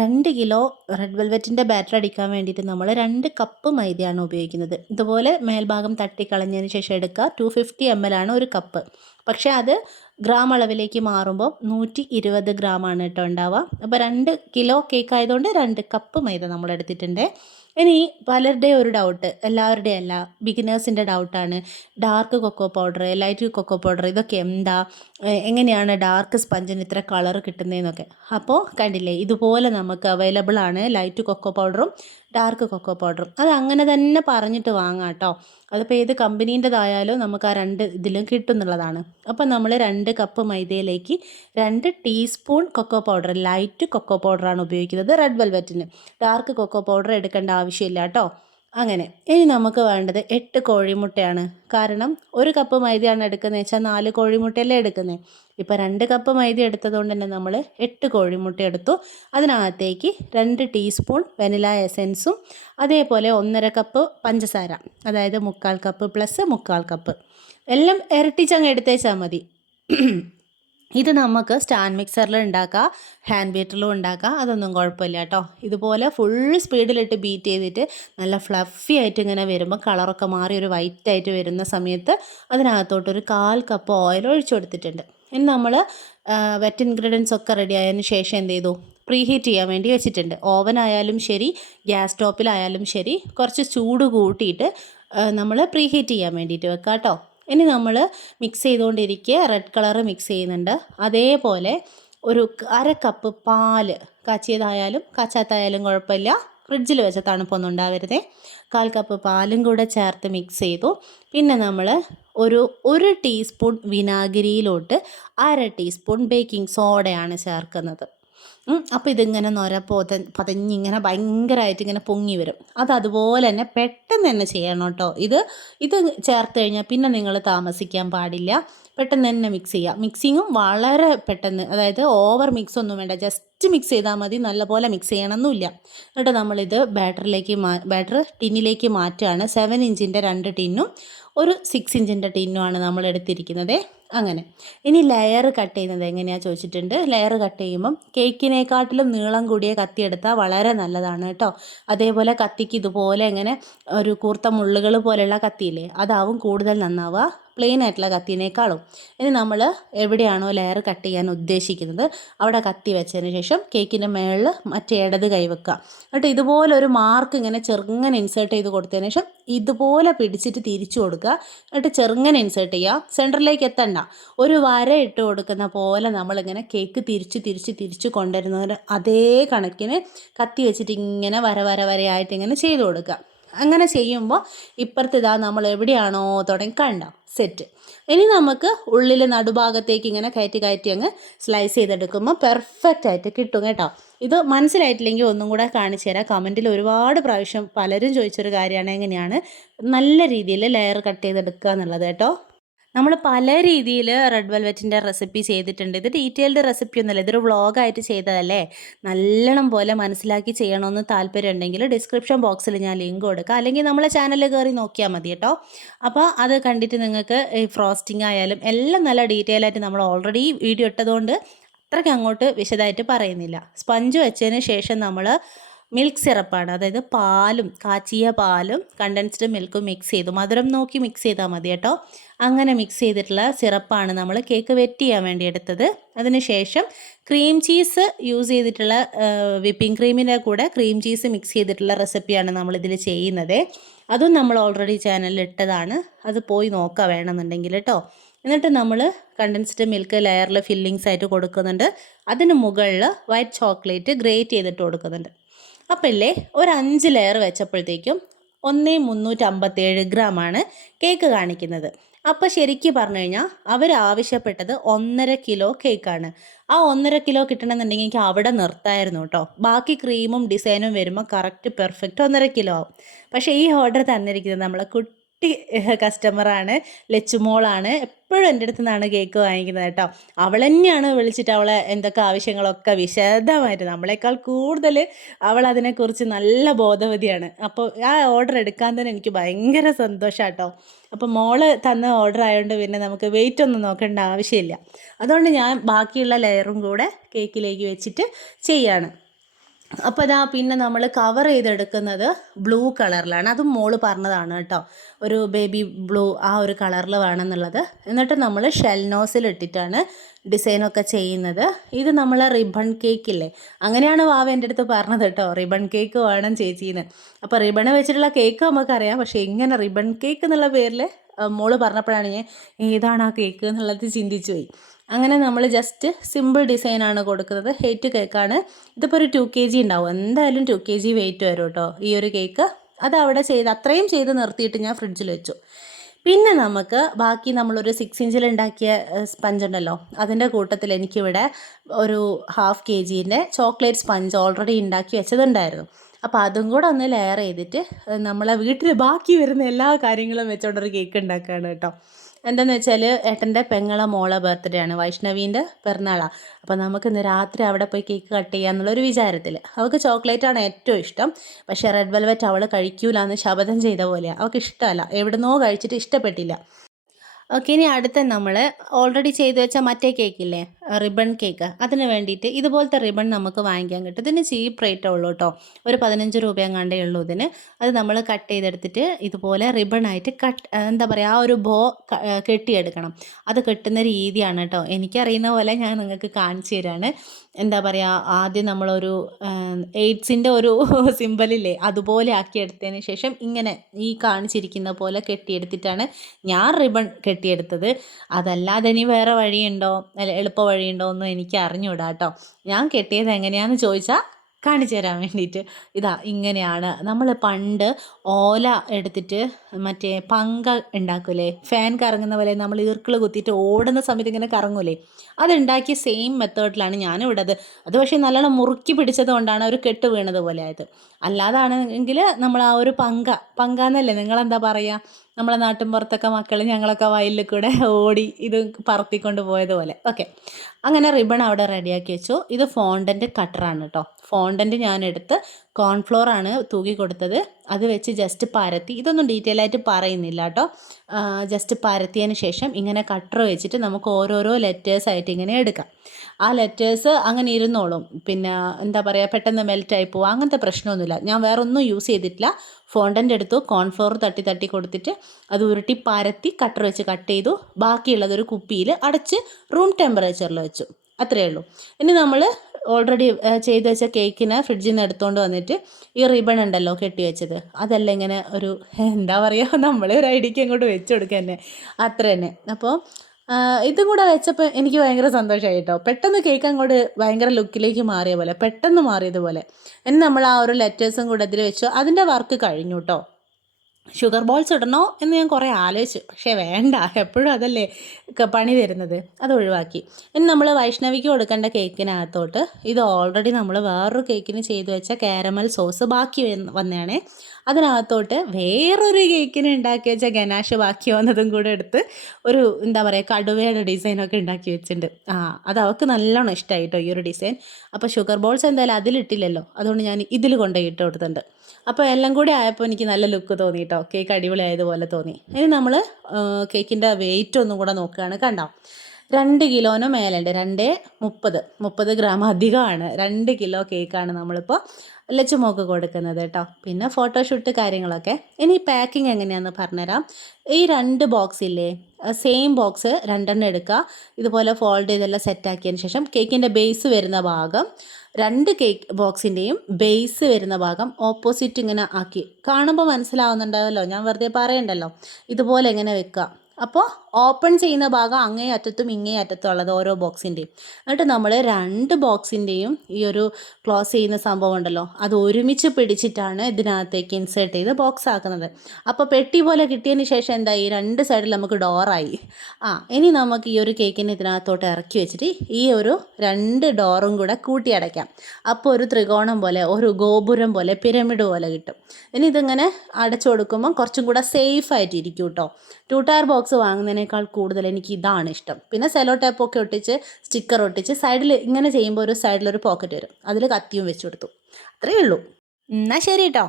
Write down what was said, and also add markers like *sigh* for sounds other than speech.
രണ്ട് kilo red വെൽവെറ്റിന്റെ batter അടിക്കാൻ വേണ്ടിയിട്ട് നമ്മൾ രണ്ട് കപ്പ് മൈദയാണ് ഉപയോഗിക്കുന്നത്. ഇതുപോലെ മേൽഭാഗം തട്ടിക്കളഞ്ഞതിന് ശേഷം എടുക്കുക. ടു ഫിഫ്റ്റി എം എൽ ആണ് ഒരു കപ്പ്. പക്ഷേ അത് ഗ്രാം അളവിലേക്ക് മാറുമ്പോൾ നൂറ്റി ഇരുപത് ഗ്രാമാണ് കേട്ടോ ഉണ്ടാവുക. അപ്പോൾ രണ്ട് കിലോ കേക്ക് ആയതുകൊണ്ട് രണ്ട് കപ്പ് മൈദ നമ്മൾ എടുത്തിട്ടുണ്ട്. ഇനി പലരുടെയും ഒരു ഡൗട്ട് എല്ലാവരുടെയും അല്ല ബിഗിനേഴ്സിന്റെ ഡൗട്ടാണ് dark cocoa powder light cocoa powder ഇതൊക്കെ എന്താ എങ്ങനെയാണ് ഡാർക്ക് സ്പഞ്ചിന് ഇത്ര കളർ കിട്ടുന്നതെന്നൊക്കെ അപ്പോൾ കണ്ടില്ലേ ഇതുപോലെ നമുക്ക് അവൈലബിൾ ആണ് ലൈറ്റ് കൊക്കോ പൗഡറും ഡാർക്ക് കൊക്കോ പൗഡറും. അത് അങ്ങനെ തന്നെ പറഞ്ഞിട്ട് വാങ്ങാം കേട്ടോ അതിപ്പോൾ ഏത് കമ്പനീന്റെതായാലും നമുക്ക് ആ രണ്ട് ഇതിലും കിട്ടും എന്നുള്ളതാണ് അപ്പോൾ നമ്മൾ രണ്ട് കപ്പ് മൈദയിലേക്ക് രണ്ട് teaspoon cocoa powder light cocoa പൗഡറാണ് ഉപയോഗിക്കുന്നത് റെഡ് വെൽവെറ്റിന്. ഡാർക്ക് കൊക്കോ പൗഡർ എടുക്കേണ്ട ആവശ്യമില്ല കേട്ടോ. അങ്ങനെ. ഇനി നമുക്ക് വേണ്ടത് എട്ട് കോഴിമുട്ടയാണ്. കാരണം ഒരു കപ്പ് മൈദയാണ് എടുക്കുന്നത് വെച്ചാൽ നാല് കോഴിമുട്ടയല്ലേ എടുക്കുന്നത് ഇപ്പോൾ രണ്ട് കപ്പ് മൈദ എടുത്തതുകൊണ്ട് തന്നെ നമ്മൾ എട്ട് കോഴിമുട്ട എടുത്തു. അതിനകത്തേക്ക് രണ്ട് ടീസ്പൂൺ വെനില എസെൻസും അതേപോലെ ഒന്നര കപ്പ് പഞ്ചസാര അതായത് മുക്കാൽ കപ്പ് പ്ലസ് മുക്കാൽ കപ്പ്. എല്ലാം ഇരട്ടിച്ചങ്ങ് എടുത്തേച്ചാൽ മതി. ഇത് നമുക്ക് സ്റ്റാൻഡ് മിക്സറിൽ ഉണ്ടാക്കാം ഹാൻഡ് ബീറ്ററിലും ഉണ്ടാക്കാം അതൊന്നും കുഴപ്പമില്ല കേട്ടോ ഇതുപോലെ ഫുൾ സ്പീഡിലിട്ട് ബീറ്റ് ചെയ്തിട്ട് നല്ല ഫ്ലഫി ആയിട്ട് ഇങ്ങനെ വരുമ്പോൾ കളറൊക്കെ മാറി ഒരു വൈറ്റ് ആയിട്ട് വരുന്ന സമയത്ത് അതിനകത്തോട്ട് ഒരു കാൽ കപ്പ് ഓയിൽ ഒഴിച്ചു കൊടുത്തിട്ടുണ്ട്. ഇനി നമ്മൾ വെറ്റ് ഇൻഗ്രീഡിയൻസ് ഒക്കെ റെഡി ആയതിനു ശേഷം എന്ത് ചെയ്തു? പ്രീഹീറ്റ് ചെയ്യാൻ വേണ്ടി വെച്ചിട്ടുണ്ട്. ഓവൻ ആയാലും ശരി ഗ്യാസ് സ്റ്റോപ്പിലായാലും ശരി കുറച്ച് ചൂട് കൂട്ടിയിട്ട് നമ്മൾ പ്രീഹീറ്റ് ചെയ്യാൻ വേണ്ടിയിട്ട് വെക്കാം കേട്ടോ ഇനി നമ്മൾ മിക്സ് ചെയ്തുകൊണ്ടിരിക്കുക റെഡ് കളർ മിക്സ് ചെയ്യുന്നുണ്ട്. അതേപോലെ ഒരു അര കപ്പ് പാൽ കാച്ചിയതായാലും കാച്ചാത്തായാലും കുഴപ്പമില്ല ഫ്രിഡ്ജിൽ വെച്ച തണുപ്പൊന്നും ഉണ്ടാവരുതേ. കാൽ കപ്പ് പാലും കൂടെ ചേർത്ത് മിക്സ് ചെയ്തു. പിന്നെ നമ്മൾ ഒരു ഒരു ടീസ്പൂൺ വിനാഗിരിയിലോട്ട് അര ടീസ്പൂൺ ബേക്കിംഗ് സോഡയാണ് ചേർക്കുന്നത്. അപ്പോൾ ഇതിങ്ങനെ നൊര പോത പതഞ്ഞിങ്ങനെ ഭയങ്കരമായിട്ട് ഇങ്ങനെ പൊങ്ങി വരും. അത് അതുപോലെ തന്നെ പെട്ടെന്ന് തന്നെ ചെയ്യണം കേട്ടോ. ഇത് ഇത് ചേർത്ത് കഴിഞ്ഞാൽ പിന്നെ നിങ്ങൾ താമസിക്കാൻ പാടില്ല. പെട്ടെന്ന് തന്നെ മിക്സ് ചെയ്യുക മിക്സിങ്ങും വളരെ പെട്ടെന്ന് അതായത് ഓവർ മിക്സ് ഒന്നും വേണ്ട. ജസ്റ്റ് മിക്സ് ചെയ്താൽ മതി. നല്ലപോലെ മിക്സ് ചെയ്യണമെന്നില്ല എന്നിട്ട് നമ്മളിത് ബാറ്ററിലേക്ക് മാ ബാറ്റർ ടിന്നിലേക്ക് മാറ്റുകയാണ്. സെവൻ ഇഞ്ചിന്റെ രണ്ട് ടിന്നും ഒരു സിക്സ് ഇഞ്ചിന്റെ ടിന്നുമാണ് നമ്മൾ എടുത്തിരിക്കുന്നത്. അങ്ങനെ. ഇനി ലെയർ കട്ട് ചെയ്യുന്നത് എങ്ങനെയാണെന്ന് ചോദിച്ചിട്ടുണ്ട്. ലെയർ കട്ട് ചെയ്യുമ്പം കേക്കിനെക്കാട്ടിലും നീളം കൂടിയ കത്തി എടുത്താൽ വളരെ നല്ലതാണ് കേട്ടോ. അതേപോലെ കത്തിക്ക് ഇതുപോലെ ഇങ്ങനെ ഒരു കൂർത്ത മുള്ളുകൾ പോലെയുള്ള കത്തിയില്ലേ അതാവും കൂടുതൽ നന്നാവുക. പ്ലെയിൻ ആയിട്ടുള്ള കത്തിനേക്കാളും. ഇനി നമ്മൾ എവിടെയാണോ ലെയർ കട്ട് ചെയ്യാൻ ഉദ്ദേശിക്കുന്നത് അവിടെ കത്തി വെച്ചതിന് ശേഷം കേക്കിന്റെ മേളിൽ മറ്റേ ഇടത് കൈവെക്കുക എന്നിട്ട് ഇതുപോലെ ഒരു മാർക്ക് ഇങ്ങനെ ചെറുങ്ങനെ ഇൻസേർട്ട് ചെയ്ത് കൊടുത്തതിന് ശേഷം ഇതുപോലെ പിടിച്ചിട്ട് തിരിച്ചു കൊടുക്കുക. എന്നിട്ട് ചെറുങ്ങനെ ഇൻസേർട്ട് ചെയ്യുക. സെന്ററിലേക്ക് എത്തണ്ട. ഒരു വര ഇട്ട് കൊടുക്കുന്ന പോലെ നമ്മളിങ്ങനെ കേക്ക് തിരിച്ച് തിരിച്ച് തിരിച്ച് കൊണ്ടുവരുന്നതിന് അതേ കണക്കിന് കത്തി വെച്ചിട്ട് ഇങ്ങനെ വര വര വരയായിട്ട് ഇങ്ങനെ ചെയ്ത് കൊടുക്കുക. അങ്ങനെ ചെയ്യുമ്പോൾ ഇപ്പുറത്ത് ഇതാ നമ്മൾ എവിടെയാണോ തുടങ്ങി കണ്ട സെറ്റ് ഇനി നമുക്ക് ഉള്ളിൽ നടുഭാഗത്തേക്ക് ഇങ്ങനെ കയറ്റി കയറ്റി അങ്ങ് സ്ലൈസ് ചെയ്തെടുക്കുമ്പോൾ പെർഫെക്റ്റ് ആയിട്ട് കിട്ടും കേട്ടോ. ഇത് മനസ്സിലായിട്ടില്ലെങ്കിൽ ഒന്നും കൂടെ കാണിച്ചു തരാം. കമന്റിൽ ഒരുപാട് പ്രാവശ്യം പലരും ചോദിച്ചൊരു കാര്യമാണ് എങ്ങനെയാണ് നല്ല രീതിയിൽ ലെയർ കട്ട് ചെയ്തെടുക്കുക എന്നുള്ളത് കേട്ടോ. നമ്മൾ പല രീതിയിൽ റെഡ് വെൽവെറ്റിന്റെ റെസിപ്പി ചെയ്തിട്ടുണ്ട്. ഇത് ഡീറ്റെയിൽഡ് റെസിപ്പി ഒന്നുമല്ല. ഇതൊരു വ്ളോഗായിട്ട് ചെയ്തതല്ലേ? നല്ലോണം പോലെ മനസ്സിലാക്കി ചെയ്യണമെന്ന് താല്പര്യം ഉണ്ടെങ്കിൽ ഡിസ്ക്രിപ്ഷൻ ബോക്സിൽ ഞാൻ ലിങ്ക് കൊടുക്കാം. അല്ലെങ്കിൽ നമ്മളെ ചാനലിൽ കയറി നോക്കിയാൽ മതി കേട്ടോ. അപ്പോൾ അത് കണ്ടിട്ട് നിങ്ങൾക്ക് ഈ ഫ്രോസ്റ്റിംഗ് ആയാലും എല്ലാം നല്ല ഡീറ്റെയിൽ ആയിട്ട് നമ്മൾ ഓൾറെഡി വീഡിയോ ഇട്ടതുകൊണ്ട് അത്രയ്ക്ക് അങ്ങോട്ട് വിശദമായിട്ട് പറയുന്നില്ല. സ്പഞ്ച് വെച്ചതിന് ശേഷം നമ്മൾ മിൽക്ക് സിറപ്പാണ്. അതായത് പാലും കാച്ചിയ പാലും കണ്ടൻസ്ഡ് മിൽക്കും മിക്സ് ചെയ്തു. മധുരം നോക്കി മിക്സ് ചെയ്താൽ മതി കേട്ടോ. അങ്ങനെ മിക്സ് ചെയ്തിട്ടുള്ള സിറപ്പാണ് നമ്മൾ കേക്ക് വെറ്റ് ചെയ്യാൻ വേണ്ടി എടുത്തത്. അതിനുശേഷം ക്രീം ചീസ് യൂസ് ചെയ്തിട്ടുള്ള വിപ്പിംഗ് ക്രീമിന്റെ കൂടെ ക്രീം ചീസ് മിക്സ് ചെയ്തിട്ടുള്ള റെസിപ്പിയാണ് നമ്മളിതിൽ ചെയ്യുന്നത്. അതും നമ്മൾ ഓൾറെഡി ചാനലിൽ ഇട്ടതാണ്. അത് പോയി നോക്കുക വേണമെന്നുണ്ടെങ്കിൽ കേട്ടോ. എന്നിട്ട് നമ്മൾ കണ്ടൻസ്ഡ് മിൽക്ക് ലെയറിൽ ഫില്ലിങ്സ് ആയിട്ട് കൊടുക്കുന്നുണ്ട്. അതിന് മുകളിൽ വൈറ്റ് ചോക്ലേറ്റ് ഗ്രേറ്റ് ചെയ്തിട്ട് കൊടുക്കുന്നുണ്ട്. അപ്പം ഇല്ലേ ഒരു അഞ്ച് ലെയർ വെച്ചപ്പോഴത്തേക്കും ഒന്നേ മുന്നൂറ്റമ്പത്തേഴ് ഗ്രാമാണ് കേക്ക് കാണിക്കുന്നത്. അപ്പോൾ ശരിക്ക് പറഞ്ഞു കഴിഞ്ഞാൽ അവർ ആവശ്യപ്പെട്ടത് ഒന്നര കിലോ കേക്കാണ് ആ ഒന്നര കിലോ കിട്ടണമെന്നുണ്ടെങ്കിൽ എനിക്ക് അവിടെ നിർത്തായിരുന്നു കേട്ടോ ബാക്കി ക്രീമും ഡിസൈനും വരുമ്പോൾ കറക്റ്റ് പെർഫെക്റ്റ് ഒന്നര കിലോ ആവും. പക്ഷേ ഈ ഓർഡർ തന്നിരിക്കുന്നത് നമ്മളെ കുട്ടി കസ്റ്റമറാണ് ലച്ചുമോളാണ് എപ്പോഴും എന്റെ അടുത്ത് നിന്നാണ് കേക്ക് വാങ്ങിക്കുന്നത് കേട്ടോ. അവൾ തന്നെയാണ് വിളിച്ചിട്ട് അവളെ എന്തൊക്കെ ആവശ്യങ്ങളൊക്കെ വിശദമായിട്ട്. നമ്മളെക്കാൾ കൂടുതൽ അവൾ അതിനെക്കുറിച്ച് നല്ല ബോധവതിയാണ്. അപ്പോൾ ആ ഓർഡർ എടുക്കാൻ തന്നെ എനിക്ക് ഭയങ്കര സന്തോഷമാണ് കേട്ടോ. അപ്പോൾ മോൾ തന്ന ഓർഡർ ആയതുകൊണ്ട് പിന്നെ നമുക്ക് വെയിറ്റ് ഒന്നും നോക്കേണ്ട ആവശ്യമില്ല. അതുകൊണ്ട് ഞാൻ ബാക്കിയുള്ള ലെയറും കൂടെ കേക്കിലേക്ക് വെച്ചിട്ട് ചെയ്യാണ്. അപ്പോൾ ഇതാ പിന്നെ നമ്മൾ കവർ ചെയ്തെടുക്കുന്നത് ബ്ലൂ കളറിലാണ് അതും മോൾ പറഞ്ഞതാണ് കേട്ടോ ഒരു ബേബി ബ്ലൂ ആ ഒരു കളറിൽ വേണമെന്നുള്ളത് എന്നിട്ട് നമ്മൾ ഷെൽ നോസിൽ ഇട്ടിട്ടാണ് ഡിസൈനൊക്കെ ചെയ്യുന്നത്. ഇത് നമ്മൾ റിബൺ കേക്കില്ലേ അങ്ങനെയാണ് വാവ എന്റെ അടുത്ത് പറഞ്ഞത് കേട്ടോ റിബൺ കേക്ക് വേണം ചേച്ചിന്ന്. അപ്പോൾ റിബൺ വെച്ചിട്ടുള്ള കേക്ക് നമുക്കറിയാം. പക്ഷേ ഇങ്ങനെ റിബൺ കേക്ക് എന്നുള്ള പേരിൽ മോൾ പറഞ്ഞപ്പോഴാണ് ഞാൻ ഏതാണ് ആ കേക്ക് എന്നുള്ളത് ചിന്തിച്ചു പോയി. അങ്ങനെ നമ്മൾ ജസ്റ്റ് സിമ്പിൾ ഡിസൈൻ ആണ് കൊടുക്കുന്നത്. ഹെയ്റ്റ് കേക്കാണ് ഇതിപ്പോൾ ഒരു ടു കെ ജി ഉണ്ടാവും. എന്തായാലും ടു കെ ജി വെയിറ്റ് വരും കേട്ടോ ഈ ഒരു കേക്ക് അത് അവിടെ ചെയ്ത് അത്രയും ചെയ്ത് നിർത്തിയിട്ട് ഞാൻ ഫ്രിഡ്ജിൽ വെച്ചു. പിന്നെ നമുക്ക് ബാക്കി നമ്മളൊരു സിക്സ് ഇഞ്ചിൽ ഉണ്ടാക്കിയ സ്പഞ്ച് ഉണ്ടല്ലോ. അതിന്റെ കൂട്ടത്തിൽ എനിക്കിവിടെ ഒരു ഹാഫ് കെ ജീന്റെ ചോക്ലേറ്റ് സ്പഞ്ച് ഓൾറെഡി ഉണ്ടാക്കി വെച്ചതുണ്ടായിരുന്നു. അപ്പോൾ അതും കൂടെ ഒന്ന് ലെയർ ചെയ്തിട്ട് നമ്മളെ വീട്ടിൽ ബാക്കി വരുന്ന എല്ലാ കാര്യങ്ങളും വെച്ചുകൊണ്ടൊരു കേക്ക് ഉണ്ടാക്കുകയാണ് കേട്ടോ എന്താണെന്ന് വെച്ചാൽ ഏട്ടന്റെ പെങ്ങളെ മോളെ ബർത്ത്ഡേ ആണ് വൈഷ്ണവീന്റെ പിറന്നാളാണ് അപ്പോൾ നമുക്ക് ഇന്ന് രാത്രി അവിടെ പോയി കേക്ക് കട്ട് ചെയ്യാന്നുള്ളൊരു വിചാരത്തിൽ അവൾക്ക് ചോക്ലേറ്റ് ആണ് ഏറ്റവും ഇഷ്ടം. പക്ഷേ റെഡ് വെൽവെറ്റ് അവൾ കഴിക്കൂല എന്ന് ശപഥം ചെയ്ത പോലെയാണ് അവൾക്ക് ഇഷ്ടമല്ല. എവിടുന്നോ കഴിച്ചിട്ട് ഇഷ്ടപ്പെട്ടില്ല. ഓക്കെ ഇനി അടുത്ത നമ്മൾ ഓൾറെഡി ചെയ്തു വെച്ച മറ്റേ കേക്കില്ലേ റിബൺ കേക്ക് അതിന് വേണ്ടിയിട്ട് ഇതുപോലത്തെ റിബൺ നമുക്ക് വാങ്ങിക്കാൻ കിട്ടും. ഇതിന് ചീപ്പ് റേറ്റേ ഉള്ളൂ കേട്ടോ ഒരു പതിനഞ്ച് രൂപ കണ്ടേ ഉള്ളൂ ഇതിന്. അത് നമ്മൾ കട്ട് ചെയ്തെടുത്തിട്ട് ഇതുപോലെ റിബൺ ആയിട്ട് കട്ട് എന്താ പറയുക ആ ഒരു ബോ കെട്ടിയെടുക്കണം. അത് കെട്ടുന്ന രീതിയാണ് കേട്ടോ എനിക്കറിയുന്ന പോലെ ഞാൻ നിങ്ങൾക്ക് കാണിച്ചു തരാണ്. എന്താ പറയുക ആദ്യം നമ്മളൊരു എയ്ഡ്സിന്റെ ഒരു *laughs* സിമ്പലില്ലേ അതുപോലെ ആക്കി എടുത്തതിന് ശേഷം ഇങ്ങനെ ഈ കാണിച്ചിരിക്കുന്ന പോലെ കെട്ടിയെടുത്തിട്ടാണ് ഞാൻ റിബൺ കെട്ടിയെടുത്തത്. അതല്ലാതെ ഇനി വേറെ വഴിയുണ്ടോ? അല്ല എളുപ്പ വഴിയുണ്ടോ ഒന്നും എനിക്ക് അറിഞ്ഞൂടാ കേട്ടോ ഞാൻ കെട്ടിയത് എങ്ങനെയാന്ന് ചോദിച്ചാൽ കാണിച്ചു തരാൻ വേണ്ടിയിട്ട്. ഇതാ ഇങ്ങനെയാണ്. നമ്മൾ പണ്ട് ഓല എടുത്തിട്ട് മറ്റേ പങ്ക ഉണ്ടാക്കൂലേ? ഫാൻ കറങ്ങുന്ന പോലെ നമ്മൾ ഈർക്കിൾ കുത്തിയിട്ട് ഓടുന്ന സമയത്ത് ഇങ്ങനെ കറങ്ങൂലേ? അതുണ്ടാക്കിയ സെയിം മെത്തേഡിലാണ് ഞാനും അത് പക്ഷേ നല്ലോണം മുറുക്കി പിടിച്ചത് കൊണ്ടാണ് ഒരു കെട്ട് വീണത് പോലെ ആയത്. അല്ലാതാണെങ്കിൽ നമ്മൾ ആ ഒരു പങ്ക പങ്ക എന്നല്ലേ നിങ്ങളെന്താ പറയുക നമ്മളെ നാട്ടിൻ പുറത്തൊക്കെ മക്കൾ ഞങ്ങളൊക്കെ വയലിൽ കൂടെ ഓടി ഇത് പറത്തിക്കൊണ്ട് പോയതുപോലെ ഓക്കെ അങ്ങനെ റിബൺ അവിടെ റെഡിയാക്കി വെച്ചു. ഇത് ഫോണ്ടന്റ് കട്ടറാണ് കേട്ടോ ഫോണ്ടന്റ് കോൺഫ്ലോർ ആണ് തൂക്കി കൊടുത്തത്. അത് വെച്ച് ജസ്റ്റ് പരത്തി. ഇതൊന്നും ഡീറ്റെയിൽ ആയിട്ട് പറയുന്നില്ല കേട്ടോ ജസ്റ്റ് പരത്തിയതിന് ശേഷം ഇങ്ങനെ കട്ടർ വെച്ചിട്ട് നമുക്ക് ഓരോരോ ലെറ്റേഴ്സ് ആയിട്ട് ഇങ്ങനെ എടുക്കാം. ആ ലെറ്റേഴ്സ് അങ്ങനെ ഇരുന്നോളും. പിന്നെ എന്താ പറയുക പെട്ടെന്ന് മെൽറ്റായി പോകും അങ്ങനത്തെ പ്രശ്നമൊന്നുമില്ല. ഞാൻ വേറെ ഒന്നും യൂസ് ചെയ്തിട്ടില്ല. ഫോണ്ടന്റ് എടുത്തു കോൺഫ്ലോർ തട്ടി തട്ടി കൊടുത്തിട്ട് അത് ഉരുട്ടി പരത്തി കട്ടർ വെച്ച് കട്ട് ചെയ്തു. ബാക്കിയുള്ളത് ഒരു കുപ്പിയിൽ അടച്ച് റൂം ടെമ്പറേച്ചറിൽ വെച്ചു. അത്രയേ ഉള്ളൂ. ഇനി നമ്മൾ ഓൾറെഡി ചെയ്ത് വെച്ച കേക്കിനെ ഫ്രിഡ്ജിൽ നിന്ന് എടുത്തുകൊണ്ട് വന്നിട്ട് ഈ റിബൺ ഉണ്ടല്ലോ കെട്ടി വെച്ചത്. അതെല്ലാം ഇങ്ങനെ ഒരു എന്താ പറയുക നമ്മൾ ഒരു ഐഡിക്ക് അങ്ങോട്ട് വെച്ച് കൊടുക്കുക തന്നെ. അത്ര തന്നെ അപ്പോൾ ഇതും കൂടെ വെച്ചപ്പോൾ എനിക്ക് ഭയങ്കര സന്തോഷമായി കേട്ടോ പെട്ടെന്ന് കേക്ക് അങ്ങോട്ട് ഭയങ്കര ലുക്കിലേക്ക് മാറിയ പോലെ പെട്ടെന്ന് മാറിയതുപോലെ എന്ന് നമ്മൾ ആ ഒരു ലെറ്റേഴ്സും കൂടെ ഇതിൽ വെച്ചു. അതിന്റെ വർക്ക് കഴിഞ്ഞു കേട്ടോ ഷുഗർ ബോൾസ് ഇടണോ എന്ന് ഞാൻ കുറേ ആലോചിച്ചു. പക്ഷേ വേണ്ട എപ്പോഴും അതല്ലേ പണി തരുന്നത്. അത് ഒഴിവാക്കി. ഇനി നമ്മൾ വൈഷ്ണവിക്ക് കൊടുക്കേണ്ട കേക്കിനകത്തോട്ട് ഇത് ഓൾറെഡി നമ്മൾ വേറൊരു കേക്കിന് ചെയ്തു വെച്ച കാരമൽ സോസ് ബാക്കി വന്നതാണേ അതിനകത്തോട്ട് വേറൊരു കേക്കിന് ഉണ്ടാക്കി വെച്ച ഗനാഷ് ബാക്കി വന്നതും കൂടെ എടുത്ത് ഒരു എന്താ പറയുക കടുവയുടെ ഡിസൈനൊക്കെ ഉണ്ടാക്കി വെച്ചിട്ടുണ്ട്. ആ അത് അവൾക്ക് നല്ലോണം ഇഷ്ടമായിട്ടോ ഈ ഒരു ഡിസൈൻ അപ്പോൾ ഷുഗർ ബോൾസ് എന്തായാലും അതിലിട്ടില്ലല്ലോ. അതുകൊണ്ട് ഞാൻ ഇതിൽ കൊണ്ടുപോയി ഇട്ട് കൊടുത്തിട്ടുണ്ട്. അപ്പോൾ എല്ലാം കൂടി ആയപ്പോൾ എനിക്ക് നല്ല ലുക്ക് തോന്നി കേട്ടോ കേക്ക് അടിപൊളിയായതുപോലെ തോന്നി. ഇനി നമ്മൾ കേക്കിന്റെ വെയിറ്റ് ഒന്നും കൂടെ നോക്കുകയാണ്. കണ്ടോ? രണ്ട് കിലോന് മേലുണ്ട് രണ്ട് മുപ്പത്. മുപ്പത് ഗ്രാം അധികമാണ്. രണ്ട് കിലോ കേക്കാണ് നമ്മളിപ്പോൾ ലച്ചുമോക്ക് കൊടുക്കുന്നത് കേട്ടോ. പിന്നെ ഫോട്ടോഷൂട്ട് കാര്യങ്ങളൊക്കെ. ഇനി പാക്കിംഗ് എങ്ങനെയാണെന്ന് പറഞ്ഞുതരാം. ഈ രണ്ട് ബോക്സ് ഇല്ലേ? സെയിം ബോക്സ് രണ്ടെണ്ണം എടുക്കുക. ഇതുപോലെ ഫോൾഡ് ചെയ്തെല്ലാം സെറ്റാക്കിയതിന് ശേഷം കേക്കിന്റെ ബേസ് വരുന്ന ഭാഗം രണ്ട് കേക്ക് ബോക്സിന്റെയും ബേസ് വരുന്ന ഭാഗം ഓപ്പോസിറ്റ് ഇങ്ങനെ ആക്കി. കാണുമ്പോൾ മനസ്സിലാവുന്നുണ്ടാവല്ലോ. ഞാൻ വെറുതെ പറയണ്ടല്ലോ. ഇതുപോലെ എങ്ങനെ വെക്കുക? അപ്പോൾ ഓപ്പൺ ചെയ്യുന്ന ഭാഗം അങ്ങേ അറ്റത്തും ഇങ്ങേ അറ്റത്തും ഉള്ളത് ഓരോ ബോക്സിന്റെയും എന്നിട്ട് നമ്മൾ രണ്ട് ബോക്സിന്റെയും ഈ ഒരു ക്ലോസ് ചെയ്യുന്ന സംഭവം ഉണ്ടല്ലോ അത് ഒരുമിച്ച് പിടിച്ചിട്ടാണ് ഇതിനകത്തേക്ക് ഇൻസേർട്ട് ചെയ്ത് ബോക്സ് ആക്കുന്നത്. അപ്പോൾ പെട്ടി പോലെ കിട്ടിയതിന് ശേഷം എന്തായി? രണ്ട് സൈഡിൽ നമുക്ക് ഡോറായി ആ ഇനി നമുക്ക് ഈ ഒരു കേക്കിനെ ഇതിനകത്തോട്ട് ഇറക്കി വെച്ചിട്ട് ഈ ഒരു രണ്ട് ഡോറും കൂടെ കൂട്ടി അടയ്ക്കാം. അപ്പോൾ ഒരു ത്രികോണം പോലെ ഒരു ഗോപുരം പോലെ പിരമിഡ് പോലെ കിട്ടും. ഇനി ഇതിങ്ങനെ അടച്ചു കൊടുക്കുമ്പോൾ കുറച്ചും കൂടെ സേഫ് ആയിട്ടിരിക്കും കേട്ടോ ടു ടയർ ബോക്സ് വാങ്ങുന്നതിനേക്കാൾ കൂടുതൽ എനിക്ക് ഇതാണ് ഇഷ്ടം. പിന്നെ സെലോ ടേപ്പൊക്കെ ഒട്ടിച്ച് സ്റ്റിക്കർ ഒട്ടിച്ച് സൈഡിൽ ഇങ്ങനെ ചെയ്യുമ്പോൾ ഒരു സൈഡിലൊരു പോക്കറ്റ് വരും. അതിൽ കത്തിയും വെച്ച് കൊടുത്തു. അത്രയേ ഉള്ളൂ. എന്നാൽ ശരി കേട്ടോ